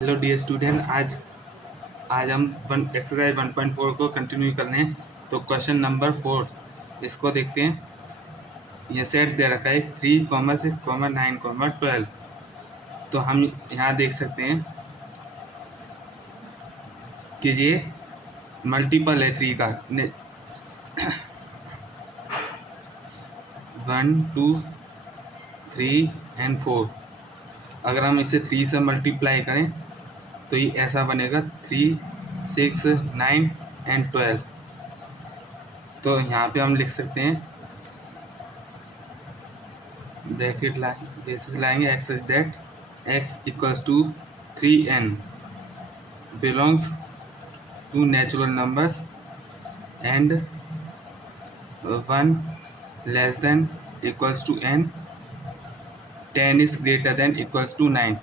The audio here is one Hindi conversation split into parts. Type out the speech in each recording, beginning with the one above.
हेलो डियर स्टूडेंट, आज आज हम एक्सरसाइज 1.4 को कंटिन्यू कर रहे हैं। तो क्वेश्चन नंबर 4 इसको देखते हैं। ये सेट दे रखा है 3, 6, 9, 12। तो हम यहाँ देख सकते हैं कि ये मल्टीपल है 3 का। 1, 2, 3 एंड 4। अगर हम इसे 3 से मल्टीप्लाई करें तो ये ऐसा बनेगा 3, 6, 9 एंड 12। तो यहाँ पे हम लिख सकते हैं ब्रैकेट बेसिस लाएंगे x is that x equals to 3n belongs to natural numbers and 1 less than equals to n, 10 is greater than equals to 9।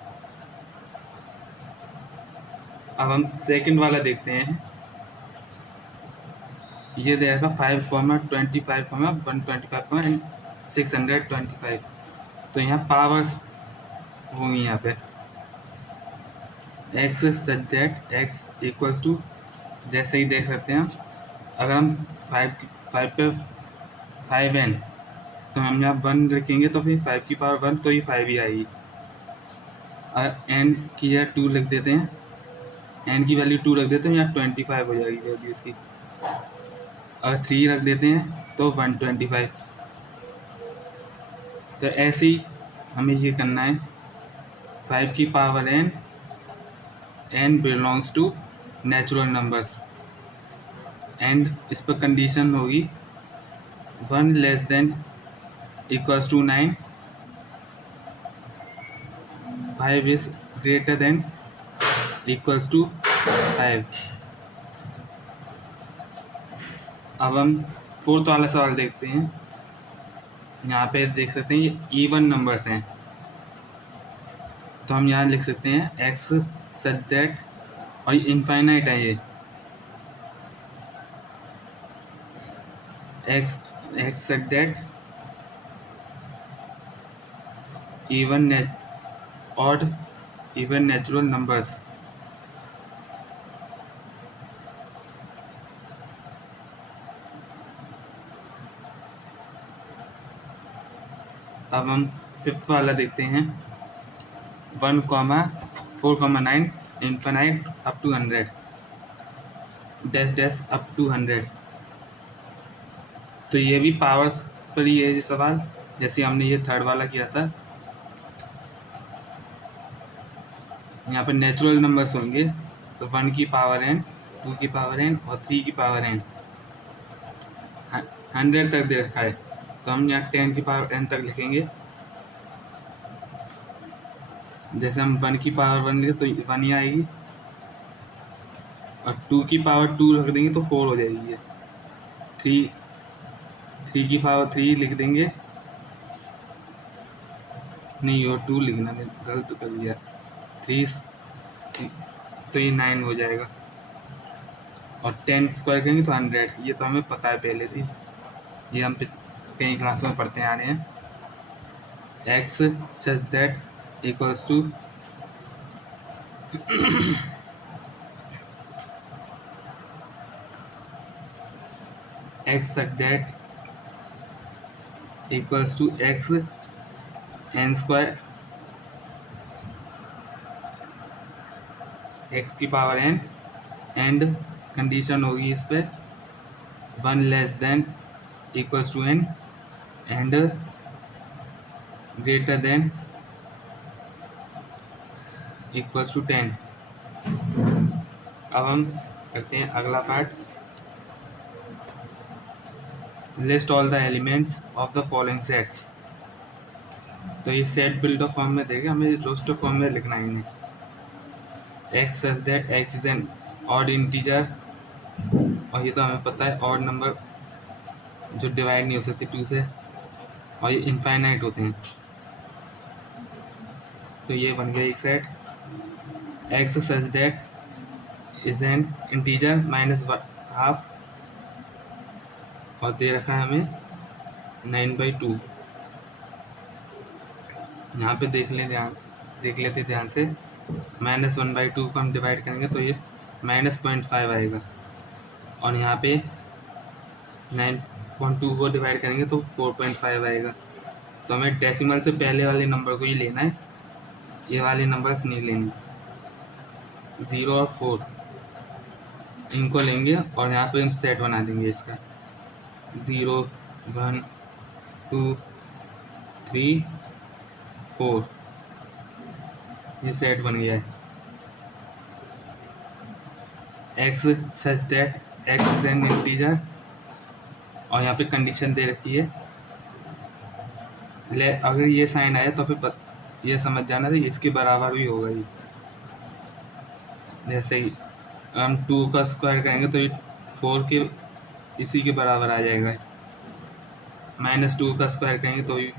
अब हम सेकंड वाला देखते हैं। ये देगा 5, 25, 125 एंड 625। तो यहाँ पावर्स होंगी यहाँ पे x such that x equals to, जैसे ही देख सकते हैं अगर हम 5 पे 5n तो हम यहाँ 1 रखेंगे तो फिर 5 की पावर 1 तो ही 5 ही आएगी। और n की जगह 2 लिख देते हैं, n की वैल्यू 2 रख देते हैं, यहाँ 25 हो जाएगी वैल्यू इसकी। और 3 रख देते हैं तो 125। तो ऐसे ही हमें ये करना है 5 की power n belongs to natural numbers and इस पर कंडीशन होगी 1 less than equals to 9, 5 is greater than equals to 5। अब हम फोर्थ वाला सवाल देखते हैं। यहाँ पे देख सकते हैं ये इवन नंबर्स हैं, तो हम यहाँ लिख सकते हैं x सच दैट, और ये इनफाइनाइट है, ये x such that even odd even natural numbers. अब हम फिफ्थ वाला देखते हैं 1, 4, 9 infinite up to 100 dash dash up to 100। तो ये भी पावर्स पर ही है ये सवाल, जैसे हमने ये थर्ड वाला किया था। यहाँ पर नेचुरल नंबर्स होंगे तो 1 की पावर n, 2 की पावर n और 3 की पावर n। 100 तक दे रखा है तो हम यहाँ 10 की पावर n तक लिखेंगे। जैसे हम 1 की पावर 1 लिखे तो 1 ही आएगी, और 2 की पावर 2 रख देंगे तो 4 हो जाएगी ये। 3 की पावर 3 लिख देंगे, नहीं और 2 लिखना, मैं गलत कर दिया। 3 तो ये 9 हो जाएगा, और 10 स्क्वायर करेंगे तो 100। ये तो हमें पता है पहले से, ये हम कई क्लासों में पढ़ते आ रहे हैं। x such that equals to x such that equals to x n square, x की पावर n एंड कंडीशन होगी इस पे 1 less than equals to n and greater than equals to 10। अब हम करते हैं अगला part, list all the elements of the following sets. तो ये सेट बिल्डर फॉर्म में देगा, हमें रोस्टर फॉर्म में लिखना है इन्हें। x such that x is an odd integer, और ये तो हमें पता है ऑड नंबर जो डिवाइड नहीं हो सकती 2 से, और ये इनफाइनाइट होते हैं। तो ये बन गया एक set. x such that is an integer -½ और दे रखा है हमें 9/2। यहाँ पे देख लेते ध्यान से -1/2 को हम डिवाइड करेंगे तो ये -0.5 आएगा, और यहाँ पे 9.2 को डिवाइड करेंगे तो 4.5 आएगा। तो हमें डेसिमल से पहले वाले नंबर को ही लेना है, ये वाले नंबर्स नहीं लेंगे। 0 और 4 इनको लेंगे और यहाँ पे हम सेट बना देंगे इसका 0 1 2 3 4, ये सेट बन गया है। x such that x is an integer, और यहाँ पे कंडीशन दे रखी है अगर ये साइन आया तो फिर ये समझ जाना था इसके बराबर भी होगा ये। जैसे ही हम 2 का स्क्वायर करेंगे तो ये 4 के इसी के बराबर आ जाएगा। -2 का स्क्वायर करेंगे तो ये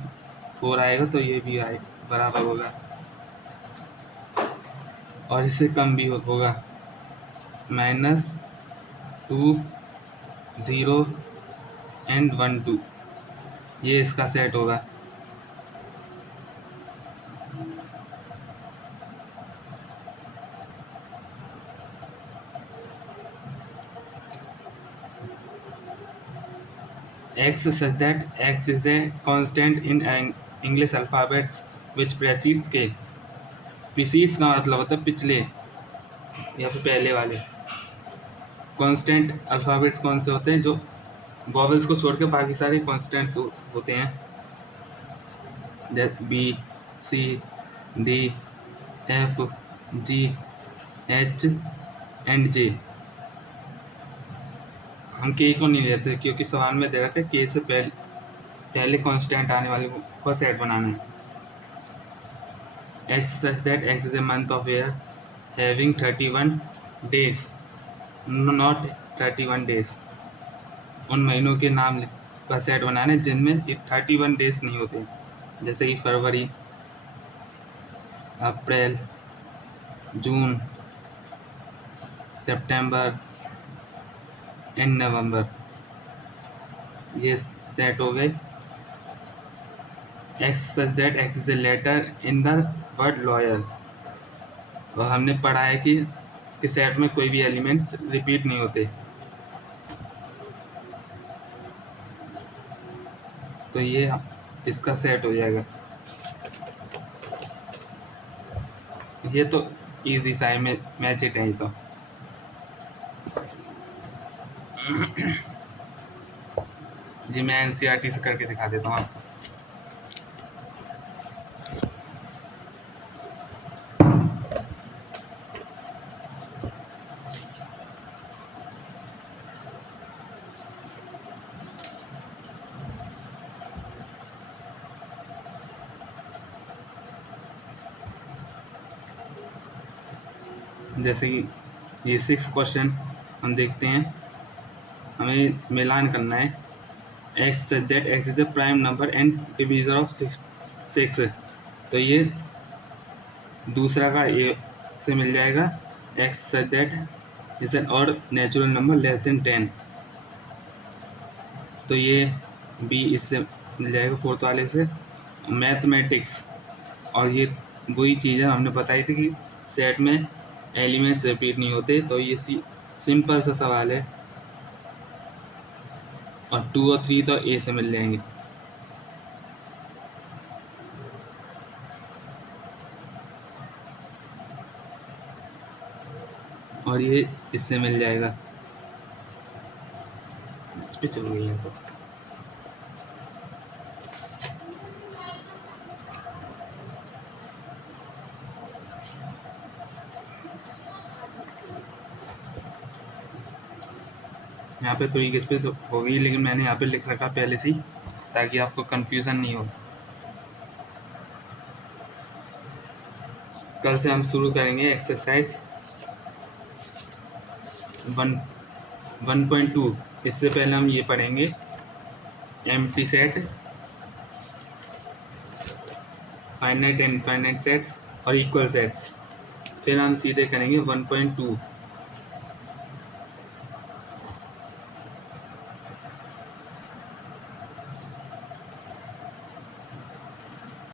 4 आएगा, तो ये भी बराबर होगा, और इससे कम भी होगा। -2 0 एंड 1 2, ये इसका सेट होगा। x such that x is a constant in English alphabets which precedes k। precedes का मतलब होता है पिछले या फिर पहले वाले। कांस्टेंट अल्फ़ाबेट्स कौन से होते हैं? जो वॉवल्स को छोड़ के बाकी सारे कांस्टेंट्स होते हैं, B C D F G H and J। हम के को नहीं लेते क्योंकि सवाल में दे रखा है के से पहले कांस्टेंट आने वाले को सेट बनाना है। x such that x is a month of year having 31 days, not 31 days। उन महीनों के नाम का सेट बनाना है जिनमें 31 डेज नहीं होते, जैसे कि फरवरी, अप्रैल, जून, सितंबर एंड नवंबर, ये सेट हो गए। x such that x is a letter in the word lawyer। और हमने पढ़ा है कि सेट में कोई भी एलिमेंट्स रिपीट नहीं होते, तो ये इसका सेट हो जाएगा। ये तो इजी सा है, मैच इट है। तो ये मैं एनसीईआरटी से करके दिखा देता हूँ। जैसे कि ये 6 क्वेश्चन हम देखते हैं, हमें मिलान करना है। x such that x is a prime number and divisor of 6। तो ये दूसरा का a से मिल जाएगा। x such that is an odd natural number less than 10, तो ये b इससे मिल जाएगा फोर्थ वाले से। मैथमेटिक्स, और ये वही चीज़ है हमने बताई थी कि सेट में एलिमेंट्स रिपीट नहीं होते, तो ये सिंपल सा सवाल है, और 2 और 3 तो ए से मिल जाएंगे। और ये इससे मिल जाएगा। इस पे चल गई है तो यहाँ पे थोड़ी किस पे तो होगी, लेकिन मैंने यहाँ पे लिख रखा पहले से ही ताकि आपको कंफ्यूजन नहीं हो। कल से हम शुरू करेंगे एक्सरसाइज 1.2। इससे पहले हम ये पढ़ेंगे empty set, finite and infinite sets और इक्वल सेट्स। फिर हम सीधे करेंगे 1.2